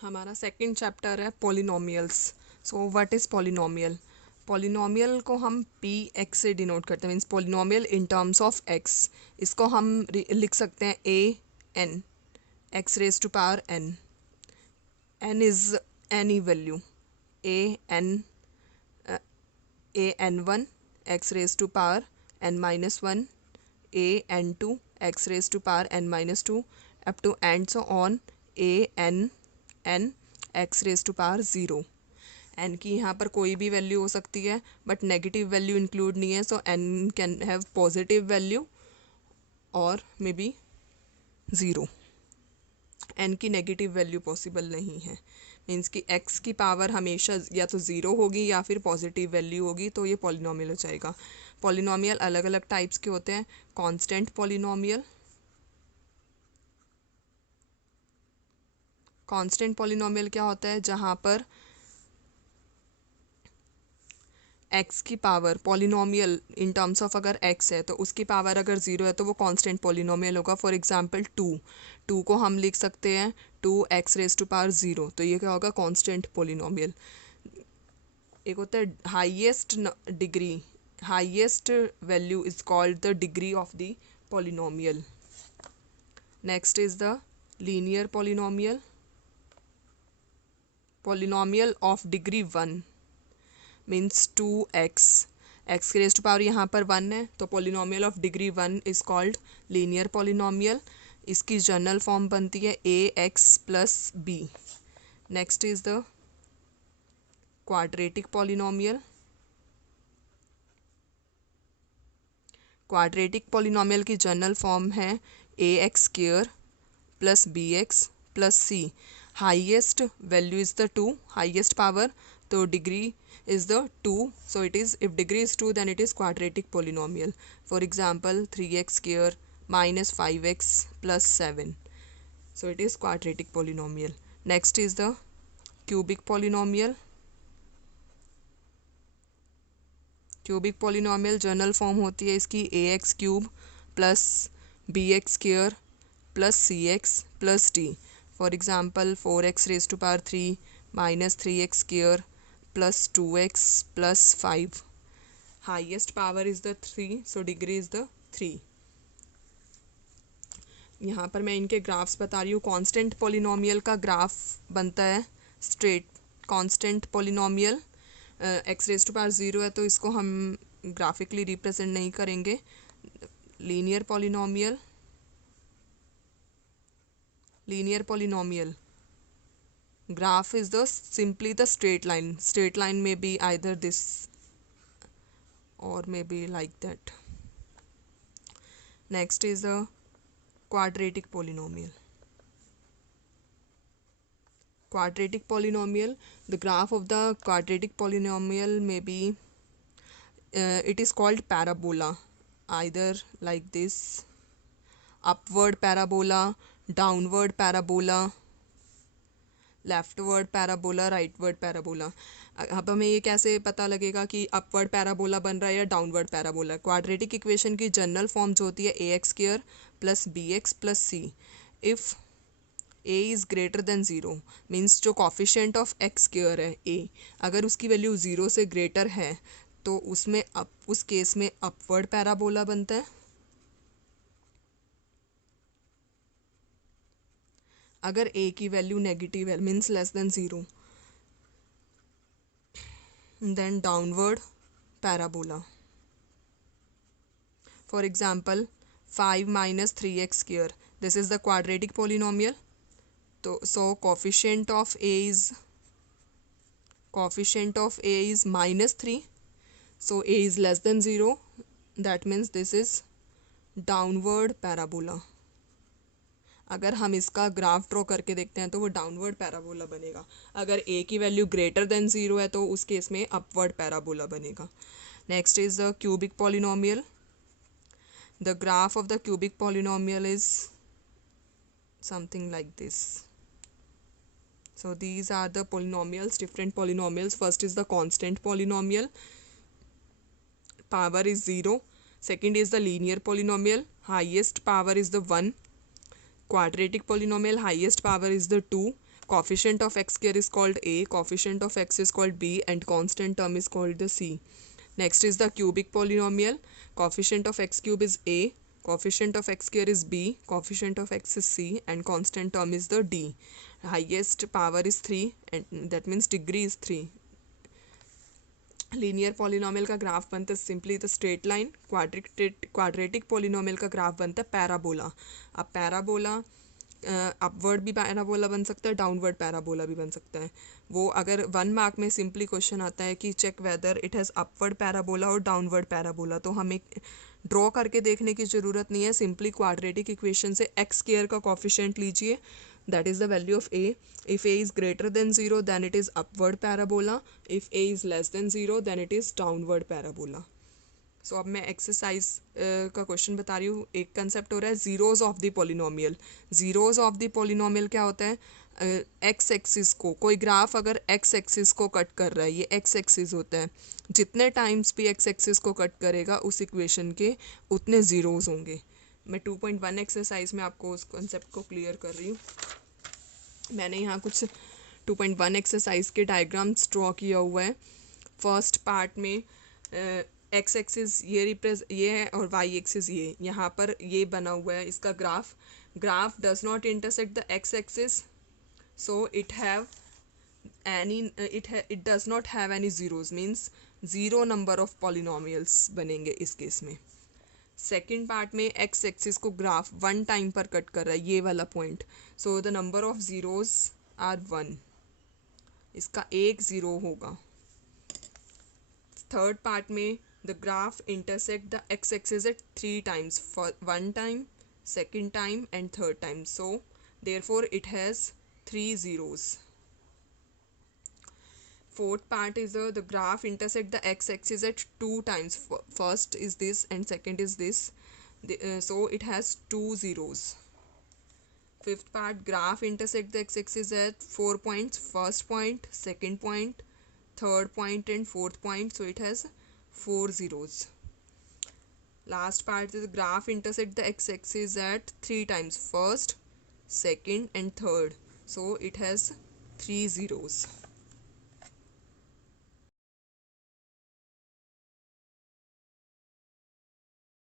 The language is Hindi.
हमारा सेकंड चैप्टर है polynomials. So what is polynomial? Polynomial को हम पी एक्स से डिनोट करते हैं, means polynomial in terms of X. इसको हम लिख सकते हैं A N, X raise to power N. N is any value, A N, A N one, X raise to power N minus one, A N two, x raise to power N minus two, up to and so on A N N X raise to power zero. N की यहाँ पर कोई भी वैल्यू हो सकती है, बट नेगेटिव वैल्यू इंक्लूड नहीं है, so N can have positive value और मे बी ज़ीरो। एन की नेगेटिव वैल्यू पॉसिबल नहीं है, मीन्स कि एक्स की पावर हमेशा या तो ज़ीरो होगी या फिर पॉजिटिव वैल्यू होगी, तो ये पॉलिनोमियल हो जाएगा। पॉलिनोमियल अलग अलग टाइप्स के होते हैं। कांस्टेंट पॉलिनोमियल, कांस्टेंट पॉलिनोमियल क्या होता है? जहाँ पर एक्स की power polynomial in terms of अगर एक्स है तो उसकी पावर अगर ज़ीरो है तो वो कांस्टेंट पॉलिनोमियल होगा। फॉर एग्जांपल टू को हम लिख सकते हैं two x raise to power zero, तो ये क्या होगा? Constant polynomial. एक होता है highest degree, highest value is called the degree of the polynomial. Next is the linear polynomial, polynomial of degree one means two x, x की रेज टू पावर यहाँ पर वन है, तो polynomial of degree one is called linear polynomial. इसकी जनरल फॉर्म बनती है A X plus B. Next is the quadratic polynomial, quadratic polynomial की जनरल फॉर्म है A X square plus B X plus C. Highest value is the two, highest power, तो degree is the 2, so it is, if degree is 2 then it is quadratic polynomial. For example 3x square minus 5x plus 7, so it is quadratic polynomial. Next is the cubic polynomial, cubic polynomial general form होती है इसकी A X cube plus B X square plus C X plus D. For example 4x raise to power 3 minus 3x square plus 2x plus 5। Highest power is the 3, so degree is the 3। यहाँ पर मैं इनके ग्राफ्स बता रही हूँ। कांस्टेंट पॉलिनोमियल का ग्राफ बनता है straight. Constant polynomial x raise to power zero है तो इसको हम ग्राफिकली रिप्रेजेंट नहीं करेंगे। Linear polynomial, linear polynomial graph is the simply the straight line. Straight line may be either this or maybe like that. Next is the quadratic polynomial. Quadratic polynomial, the graph of the quadratic polynomial may be it is called parabola, either like this, upward parabola, downward parabola, leftward parabola, rightward parabola. अब हमें ये कैसे पता लगेगा कि अपवर्ड पैराबोला बन रहा है या डाउनवर्ड पैराबोला? क्वाड्रेटिक इक्वेशन की जनरल फॉर्म जो होती है A X square plus B X plus C. If A is greater than zero means जो कॉफिशेंट ऑफ एक्स स्क्वायर है ए, अगर उसकी वैल्यू ज़ीरो से ग्रेटर है तो उसमें उस केस में अपवर्ड पैराबोला बनता है। अगर ए की वैल्यू नेगेटिव है means less than zero, then downward parabola. For example 5 minus 3x square, this is the quadratic polynomial, so coefficient of a is minus 3, so a is less than 0, that means this is downward parabola. अगर हम इसका ग्राफ ड्रॉ करके देखते हैं तो वो डाउनवर्ड पैराबोला बनेगा। अगर ए की वैल्यू ग्रेटर देन ज़ीरो है तो उस केस में अपवर्ड पैराबोला बनेगा। Next is the cubic polynomial. The graph of the cubic polynomial is something like this. So these are the polynomials, different polynomials. First is the constant polynomial, power is 0. Second is the linear polynomial, highest power is the 1. Quadratic polynomial, highest power is the 2, Coefficient of x square is called a, coefficient of x is called b, and constant term is called the c. Next is the cubic polynomial. Coefficient of x cube is a, coefficient of x square is b, coefficient of x is c, and constant term is the d. Highest power is 3, and that means degree is 3. Linear polynomial का ग्राफ बनता है simply the straight line. Quadratic polynomial का ग्राफ बनता है पैराबोला. अब पैराबोला अपवर्ड भी पैराबोला बन सकता है, डाउनवर्ड पैराबोला भी बन सकता है. वो अगर 1 मार्क में सिंपली क्वेश्चन आता है कि check whether it has upward parabola और डाउनवर्ड पैराबोला, तो हमें ड्रॉ करके देखने की ज़रूरत नहीं है. सिंपली क्वाड्रेटिक इक्वेशन से एक्स स्क्वायर का कोफिशिएंट लीजिए, that is the value of a. If a is greater than 0 then it is upward parabola. If a is less than 0 then it is downward parabola. So अब मैं एक्सरसाइज का क्वेश्चन बता रही हूँ. एक कंसेप्ट हो रहा है zeros of the polynomial. Zeros of the polynomial क्या होता है? एक्स एक्सिस को कोई ग्राफ अगर एक्स एक्सिस को कट कर रहा है, ये एक्स एक्सिस होता है, जितने टाइम्स भी एक्स एक्सिस को कट करेगा उस इक्वेशन के उतने ज़ीरोज़ होंगे. मैं 2.1 एक्सरसाइज में आपको उस कॉन्सेप्ट को क्लियर कर रही हूँ. मैंने यहाँ कुछ 2.1 एक्सरसाइज के डायग्राम्स ड्रॉ किया हुआ है. फर्स्ट पार्ट में एक्स एक्सिस ये है और वाई एक्सिस ये, यहाँ पर ये बना हुआ है इसका graph does not intersect the x axis, so it does not have any zeros, means zero number of polynomials बनेंगे इस केस में. सेकेंड पार्ट में एक्स एक्सिस को ग्राफ 1 टाइम पर कट कर रहा है, ये वाला point, so the number of zeros are 1, इसका एक ज़ीरो होगा. थर्ड पार्ट में the graph intersect the x axis at 3 times, 1 time, second time and third time, so therefore it has 3 zeros. Fourth part is the graph intersect the x-axis at 2 times. First is this and second is this. So it has 2 zeros. Fifth part, graph intersect the x-axis at 4 points. First point, second point, third point and fourth point. So it has 4 zeros. Last part is the graph intersect the x-axis at 3 times. First, second and third. So it has 3 zeros.